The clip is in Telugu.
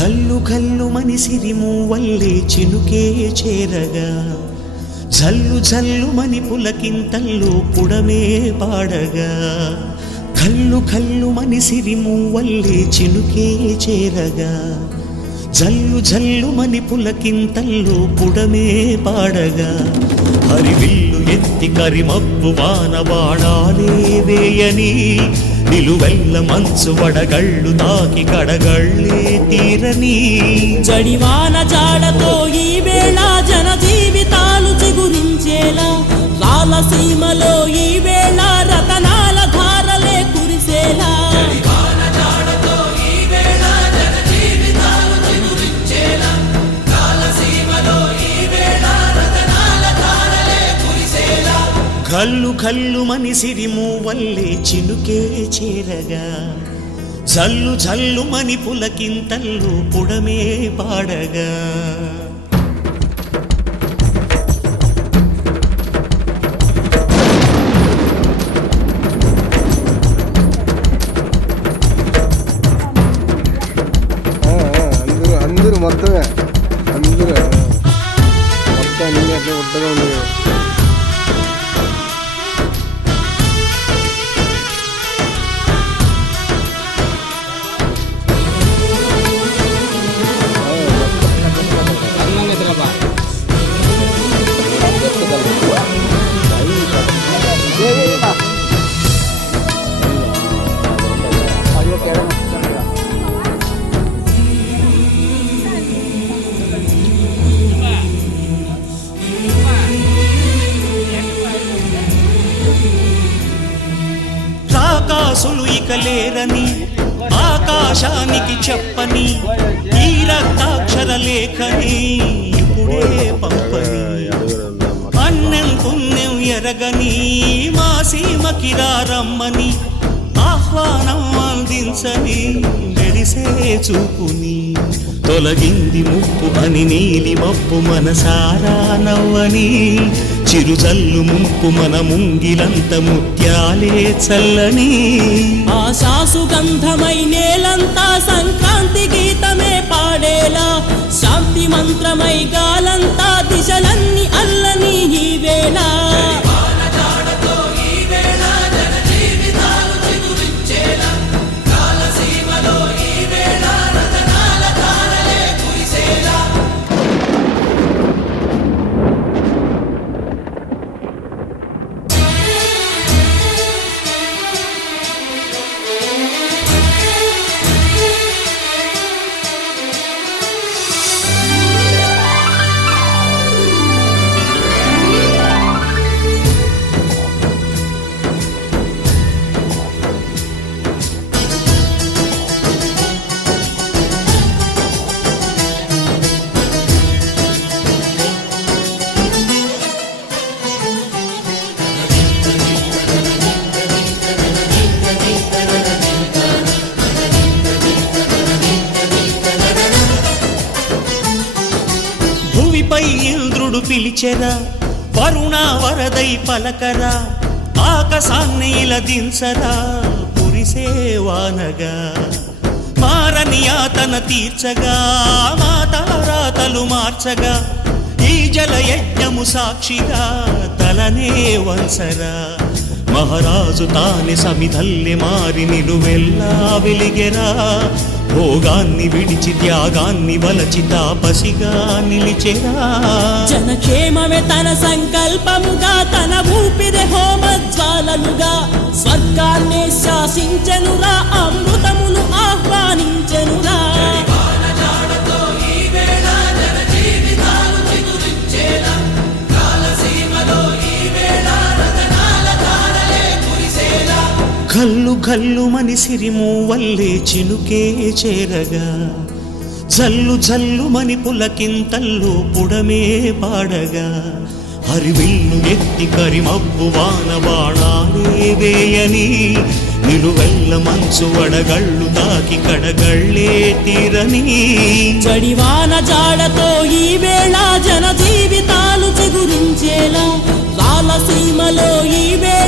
కల్లు కల్లు మని సిరిమూవల్లే చినుకే చేరగా జల్లు జల్లు మని పులకింతల్లో పుడమే పాడగా కల్లు కల్లు మని సిరిమూవల్లే చినుకే చేరగా జల్లు జల్లు మని పులకింతల్లో పుడమే పాడగా హరివిల్లు ఎత్తి కరిమబ్బు వానవాడాలే వేయని నిలువెల్ల మంచు వడగళ్ళు తాకి కడగళ్ళే తీరని జడివాన జాడతో ఈ వేళ జన జీవితాలు చిగురించేలా రాలసీమలో ఈ వేళ రతనాల ధారలే కురిసేలా కల్లు కల్లు మని సిరిమూవల్లే చినుకే చేరగా జల్లు జల్లు మని పులకింతల్లో పుడమే పాడగా అందరూ మొత్తమే అందరూ మొత్తం అన్ని అట్లా ఉడ్డగా ఉంది. రాకాసులు ఇక లేరని ఆకాశానికి చెప్పని ఈ రక్తాక్షర లేఖని ఇప్పుడే పంపని అన్నం పుణ్యం ఎరగని మా సీమకి రమ్మని ఆహ్వానం అందించని మెరిసే చూపుని తొలగింది ముప్పు అని నీలి మప్పు మనసారా నవ్వని చిరుజల్లు ముంపు మన ముంగిలంత ముత్యాలే చల్లని ఆశాసు గంధమై నేలంతా సంక్రాంతి గీతమే పాడేలా శాంతి మంత్రమై గాలంతా దిశలన్నీ అల్లని ఈ వేళ ఇంద్రుడు పిలిచెరా వరుణ వరదై పలకరా ఆకాశాన్ని ఇలా దించరా పురిసే వానగా మారని యాతన తీర్చగా మా తారాతలు మార్చగా ఈ జల యజ్ఞము సాక్షిగా తలనే వంసరా మహారాజు తాని సమిధల్లి మారి నిలువెల్లా వెలిగెరా భోగాన్ని విడిచి త్యాగాన్ని వలచి తాపసిగా నిలిచెరా జనక్షేమమే తన సంకల్పముగా తన ఊపిరి హోమజ్వాలలుగా స్వర్గాన్ని శాసించెనురా అమృతమును ఆహ్వానించెనురా కల్లు కల్లు మని సిరిమూవల్లే చినుకే చేరగా జల్లు జల్లు మని పులకింతల్లో పుడమే పాడగా హరివిల్లు ఎత్తి కరిమబ్బు వానవాడాలే వేయని నిలువెల్ల మంచు వడగళ్ళు తాకి కడగళ్ళే తీరని జడివాన జాడతో ఈ వేళ జన జీవితాలు చిగురించేలా రాలసీమలో ఈ వేళ